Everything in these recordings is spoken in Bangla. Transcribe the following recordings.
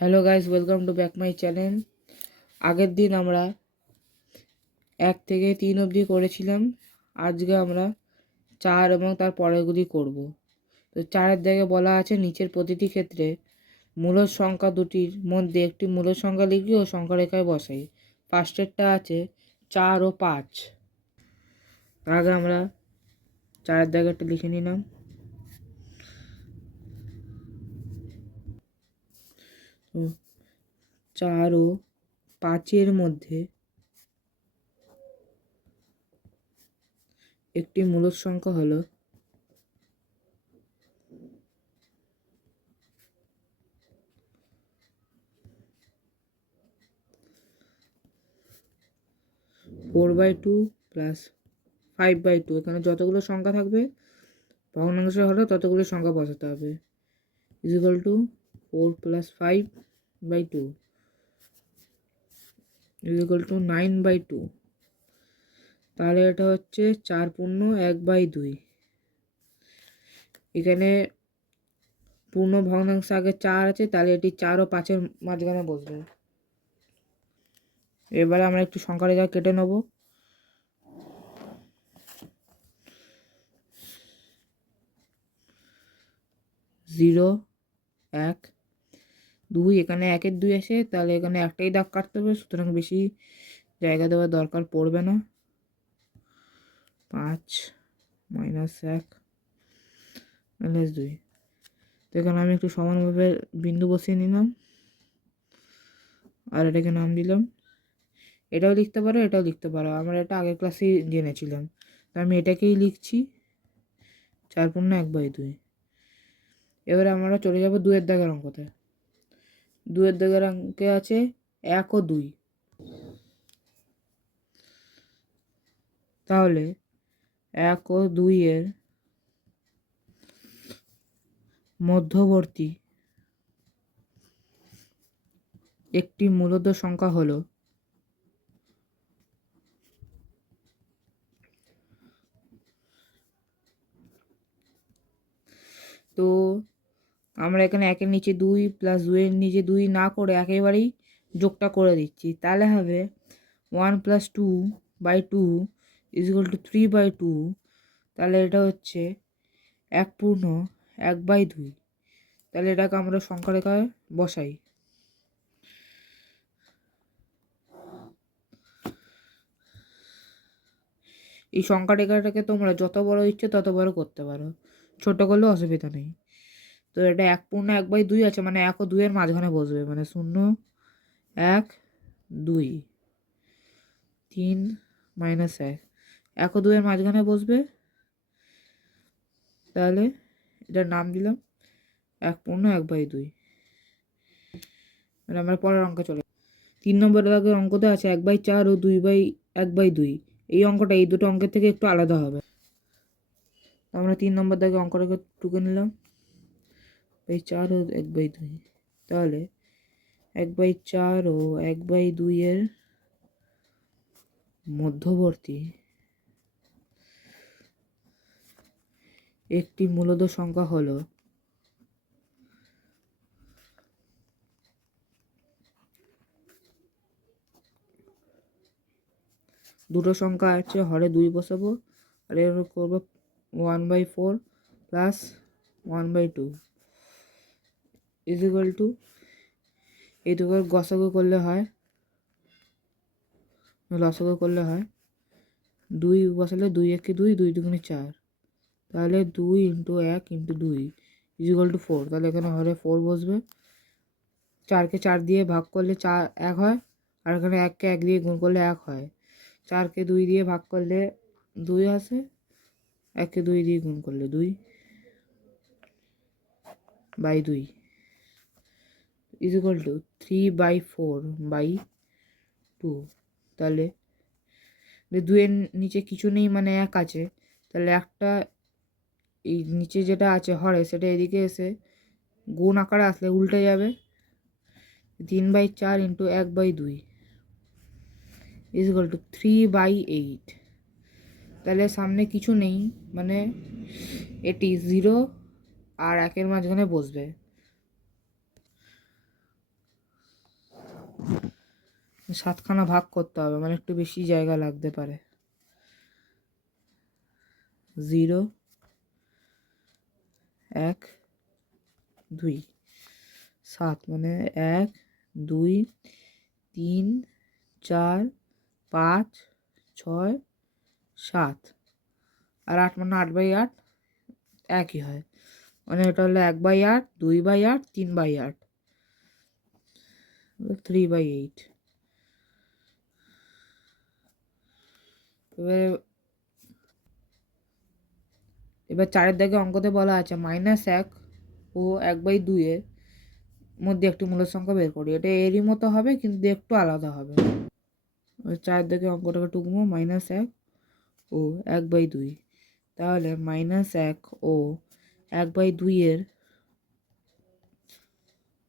Hello guys, welcome to back my channel. আগের দিন আমরা 1 থেকে 3 অবধি করেছিলাম। আজকে আমরা 4 এবং তার পরেরগুলি করব। তো 4-এর জায়গায় বলা আছে নিচের প্রতিটি ক্ষেত্রে মূলদ সংখ্যা দুটির মধ্যে একটি মূলদ সংখ্যা লিখি ও সংখ্যা রেখায় বসাই। ফার্স্টেরটা আছে 4 ও 5। তার আগে আমরা 4-এর জায়গাটা লিখে নিলাম। তো 4 ও 5-এর মধ্যে একটি মূলদ সংখ্যা হলো 4/2 প্লাস 5/2। এখানে যতগুলো সংখ্যা থাকবে ভগ্নাংশ হলে ততগুলো সংখ্যা বসাতে হবে। Is equal to 4 plus 5/2 is equal to 9/2। তাহলে এটা হচ্ছে 4 পূর্ণ 1/2। এখানে পূর্ণ ভগ্নাংশ আগে 4 আছে, তাহলে এটি 4 ও 5-এর মাঝখানে বসবে। এবারে আমরা একটু সংখ্যা রেখা কেটে নেব। জিরো, 1, 2। এখানে 1-এর 2 আসে, তাহলে এখানে একটাই দাগ কাটতে হবে, সুতরাং বেশি জায়গা দেওয়ার দরকার পড়বে না। 5 -1 -2। তো এখানে আমি একটু সমানভাবে বিন্দু বসিয়ে নিলাম আর এটাকে নাম দিলাম। এটাও লিখতে পারো, এটাও লিখতে পারো, আমরা এটা আগের ক্লাসেই জেনেছিলাম। তো আমি এটাকেই লিখছি 4 পূর্ণ 1/2। এবারে আমরা চলে যাব 2-এর দাগের অঙ্কতে। 2-এর দাগের অঙ্কে আছে 1 ও 2। তাহলে 1 ও 2-এর মধ্যবর্তী একটি মূলদ সংখ্যা হলো তো আমরা এখানে 1-এর নিচে 2 প্লাস 2-এর নিচে 2 না করে একেবারেই যোগটা করে দিচ্ছি। তাহলে হবে 1 + 2/2 = 3/2। তাহলে এটা হচ্ছে 1 পূর্ণ 1/2। তাহলে এটাকে আমরা সংখ্যা রেখায় বসাই। এই সংখ্যা রেখাটাকে তোমরা যত বড় ইচ্ছে তত বড় করতে পারো, ছোট করলেও অসুবিধা নেই। তো এটা 1 পূর্ণ 1/2 আছে, মানে 1 ও 2-এর মাঝখানে বসবে, মানে 0, 1, 2, 3 - 1, 1 ও 2-এর মাঝখানে বসবে। তাহলে এটার নাম দিলাম 1 পূর্ণ 1/2। মানে আমরা পরের অঙ্কে চলে 3 নম্বর দাগের অঙ্কতে আছে 1/4 ও 2/1/2। এই অঙ্কটা এই দুটো অঙ্কের থেকে একটু আলাদা হবে। আমরা 3 নম্বর দাগে অঙ্কটাকে টুকে নিলাম 1/4 ও 1/2। তাহলে 1/4 ও 1/2-এর মধ্যবর্তী একটি মূলদ সংখ্যা হলো দুটো সংখ্যা আছে, হরে 2 বসাবো আর এর করবো 1/4 প্লাস 1/2 ইজিক্যাল টু এই দুটোর গসাগু করলে হয়, লসাগু করলে হয় 2 বসালে 2 1 2, 2 2 4। তাহলে 2 × 1 × 2 = 4। তাহলে এখানে হরে 4 বসবে। 4-কে 4 দিয়ে ভাগ করলে 1 হয়, আর এখানে 1-কে 1 দিয়ে গুণ করলে 1 হয়। 4-কে 2 দিয়ে ভাগ করলে 2 আসে, 1-কে 2 দিয়ে গুণ করলে 2/2 = 3/4/2। তাহলে 2-এর নিচে কিছু নেই, মানে 1 আছে। তাহলে একটা এই নিচে যেটা আছে হরে সেটা এদিকে এসে গুণ আকারে আসলে উল্টে যাবে। 3/4 × 1/2 = 3/8। তাহলে সামনে কিছু নেই, মানে এটি 0 আর 1-এর মাঝখানে বসবে। সাতখানা ভাগ করতে হবে, মানে একটু বেশি জায়গা লাগতে পারে। 0 1 2 7, মানে 1 2 3 4 5 6 7 আর 8, মানে 8/8 একই হয়, মানে এটা হলো 1/8 2/8 3/8 3/8। এবার 4-এর দাগে অঙ্কতে বলা আছে -1 ও 1/2 এর মধ্যে একটি মূল সংখ্যা বের করি। এটা এরই মতো হবে কিন্তু একটু আলাদা হবে। 4 দাগে অঙ্কটাকে টুকবো -1 ও 1/2, তাহলে -1 ও 1/2 এর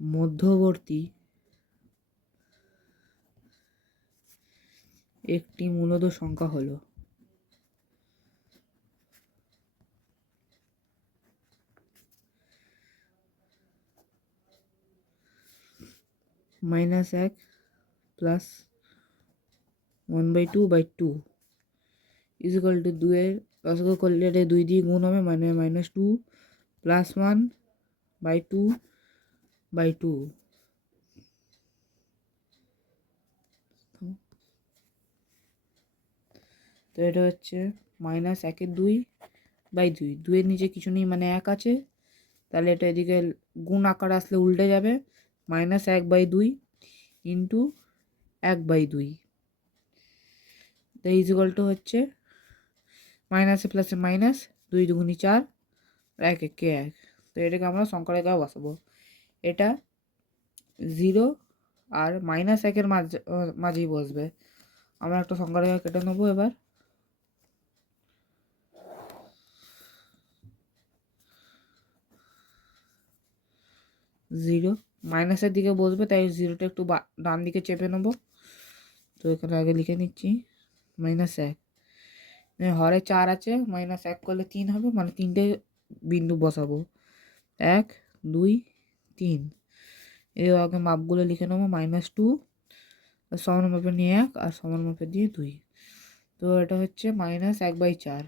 মধ্যবর্তী একটি মূলদ সংখ্যা হলো -1 প্লাস 1/2/2 ইকুয়াল টু 2 এর লসাগু করলে এটা 2 দিয়ে গুণ হবে, মানে -2 প্লাস 1/2/2। তো এটা হচ্ছে -1 2/2, 2 এর নিচে কিছু নেই মানে 1 আছে, তাহলে এটা এদিকে গুণ আকার আসলে উল্টে যাবে, -1/2 ইন্টু 1/2, তো ইকুয়াল টু হচ্ছে মাইনাসে প্লাসে মাইনাস, 2 2 4 1 1 1। তো এটাকে আমরা সংখ্যা রেখা বসাবো। এটা 0 আর -1 মাঝেই বসবে। আমরা একটা সংখ্যা রেখা কেটে নেবো এবার। জিরো মাইনাসের দিকে বসবে, তাই 0টা একটু ডান দিকে চেপে নেবো। তো এখানে আগে লিখে নিচ্ছি -1, হরে 4 আছে, -1 করলে 3 হবে, মানে 3টে বিন্দু বসাবো 1 2 3। এর আগে মাপগুলো লিখে নেবো -2 সমান মাপে নিয়ে 1 আর সমান মাপে দিয়ে 2। তো এটা হচ্ছে -1/4।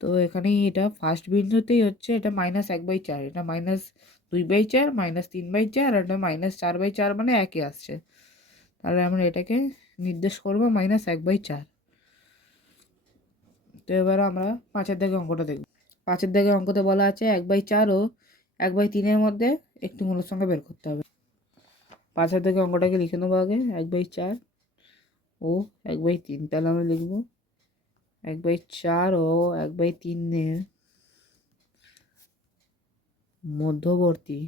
তো এখানেই এটা ফার্স্ট বিন্দুতেই হচ্ছে এটা -1/4, এটা -2/4 -3/4 আর এটা -4/4, মানে একই আসছে। তাহলে আমরা এটাকে নির্দেশ করবো -1/4। তো এবার আমরা 5-এর দাগে অঙ্কটা দেখব। 5-এর দাগে অঙ্কতে বলা আছে 1/4 ও 1/3 মধ্যে একটি মূল সংখ্যা বের করতে হবে। 5-এর দাগে অঙ্কটাকে লিখে নেবো আগে 1/4 ও 1/3। তাহলে আমরা লিখবো 1/4 ও 1/3 মধ্যবর্তী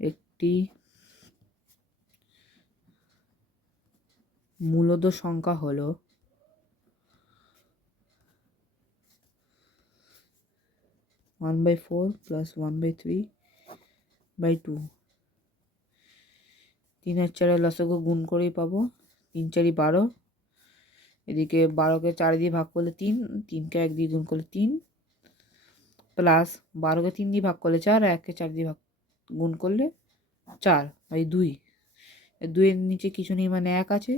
একটি মূলদ সংখ্যা হলো 1/4 প্লাস 1/3/2। 3 আর 4 লসাগু গুণ করেই পাবো, 3 4 12। এদিকে 12কে 4 দিয়ে ভাগ করলে 3, 3কে 1 দিয়ে গুণ করলে 3, প্লাস 12কে 3 দিয়ে ভাগ করলে 4, 1কে 4 দিয়ে গুণ করলে 4/2। 2 এর নিচে কিছু নেই মানে 1 আছে,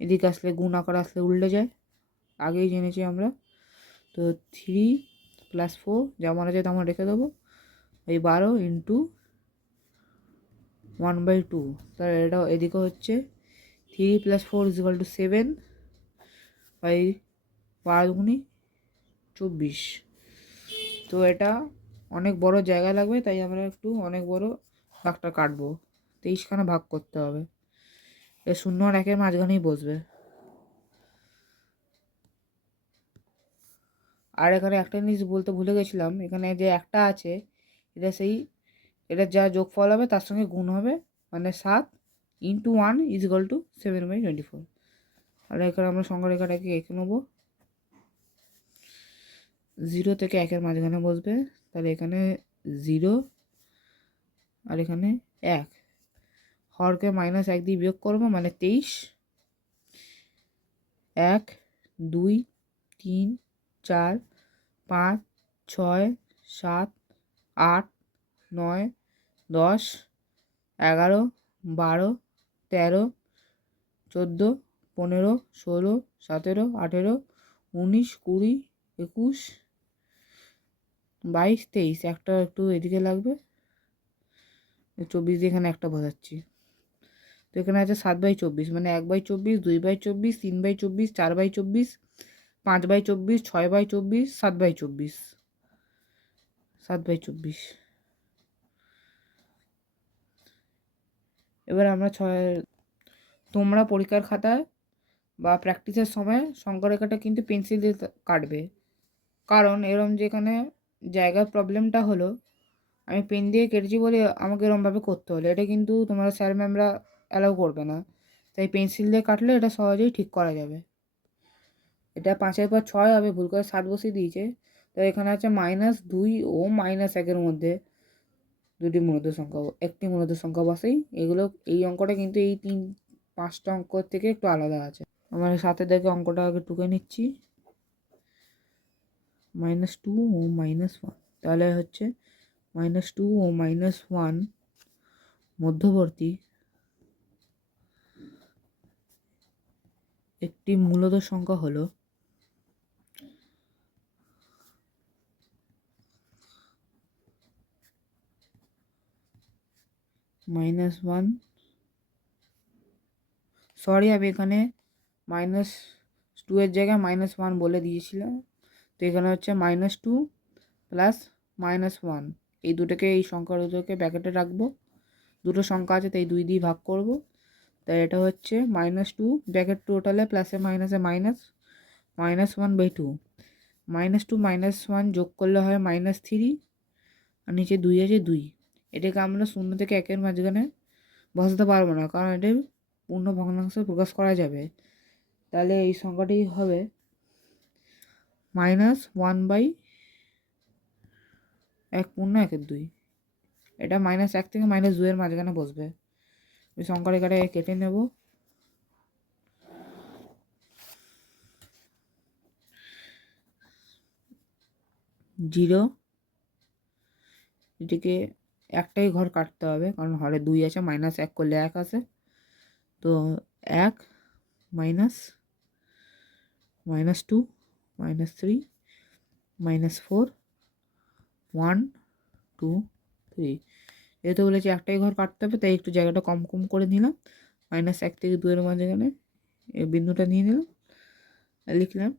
এদিকে আসলে গুণ আকার আসলে উল্টে যায়, আগেই জেনেছি আমরা। তো 3 + 4 যেমন আছে তেমন রেখে দেবো, 12 ইন্টু 1/2। তাহলে এটা এদিকে হচ্ছে 3 + 4 = 7 বাই 12 × 24। তো এটা অনেক বড় জায়গা লাগবে, তাই আমরা একটু অনেক বড় দাগটা কাটবো। 23খানা ভাগ করতে হবে, এটা 0 আর 1-এর মাঝখানেই বসবে। আর এখানে একটা জিনিস বলতে ভুলে গেছিলাম, এখানে যে একটা আছে এটা যা যোগফল হবে তার সঙ্গে গুণ হবে, মানে 7 × 1 = 7/24। আর এখানে আমরা সংখ্যা রেখাটাকে এঁকে নেবো, 0 থেকে 1-এর মাঝখানে বসবে। তাহলে এখানে 0 আর এখানে 1, হরকে -1 দিয়ে বিয়োগ করবো, মানে 23। 1 2 3 4 5 6 7 8 9 10 11, 12, 13, 14, 15, 16, 17, 18, 19, 20, 21, 22, 23, একটা একটু এদিকে লাগবে, 24 দিয়ে এখানে একটা বসাচ্ছি। তো এখানে আছে 7/24, মানে 1/24, 2/24, 3/24, 4/24, 5/24, 6/24, 7/24, 7/24। এবার আমরা তোমরা পরীক্ষার খাতায় বা প্র্যাকটিসের সময় সংখ্যারেখাটা কিন্তু পেন্সিল দিয়ে কাটবে, কারণ এরম যেখানে জায়গার প্রবলেমটা হলো আমি পেন দিয়ে কেটেছি বলে আমাকে এরমভাবে করতে হলো, এটা কিন্তু তোমরা স্যার ম্যামরা অ্যালাউ করবে না, তাই পেন্সিল দিয়ে কাটলে এটা সহজেই ঠিক করা যাবে। এটা 5-এর পর 6 হবে, ভুল করে 7 বসিয়ে দিয়েছে, তো এখানে আছে -2 ও -1-এর মধ্যে দুটি মূলত সংখ্যা, একটি মূলত সংখ্যা বসেই এগুলো, এই অঙ্কটা কিন্তু এই 5টা অঙ্ক থেকে একটু আলাদা আছে। আমার সাথে দেখে অঙ্কটা আগে টুকে নিচ্ছি, -2 ও -1, তাহলে হচ্ছে -2 ও -1 মধ্যবর্তী একটি মূলত সংখ্যা হলো -1, সরি আমি এখানে -2 এর জায়গায় -1 বলে দিয়েছিলাম, তো এখানে হচ্ছে -2 প্লাস -1, এই দুটোকে, এই সংখ্যা দুটোকে ব্র্যাকেটে রাখবো, দুটো সংখ্যা আছে তাই 2 দিয়ে ভাগ করব, তাই এটা হচ্ছে -2 ব্র্যাকেট টোটালে প্লাসে মাইনাসে -1/2, -2 -1 যোগ করলে হয় -3, আর নিচে 2 আছে 2, এটাকে আমরা 0 থেকে 1-এর মাঝখানে বসাতে পারবো না, কারণ এটা পূর্ণ ভগ্নাংশে প্রকাশ করা যাবে, তাহলে এই সংখ্যাটি হবে -1/1 পূর্ণ 1/2, এটা -1 থেকে -2 এর মাঝখানে বসবে। ওই সংখ্যা রেখাটাকে কেটে নেব, জিরো, এটিকে একটাই ঘর কাটতে হবে কারণ হরে 2 আছে, -1 করলে 1 আসে, তো 1 -2 -3 -4 1 2 3, যেহেতু বলেছি একটাই ঘর কাটতে হবে তাই একটু জায়গাটা কম কম করে নিলাম, -1 থেকে 2 এর মাঝখানে এই বিন্দুটা নিয়ে নিলাম, লিখলাম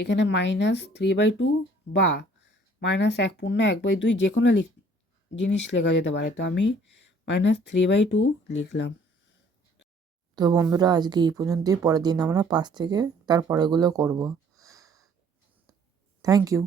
এখানে -3/2 বা -1 পূর্ণ 1/2 যে কোনো জিনিস লেখা যেতে পারে, তো আমি -3/2 লিখলাম। তো বন্ধুরা আজকে এই পর্যন্তই, পরের দিন আমরা 5 থেকে তার পরেগুলো করব। Thank you.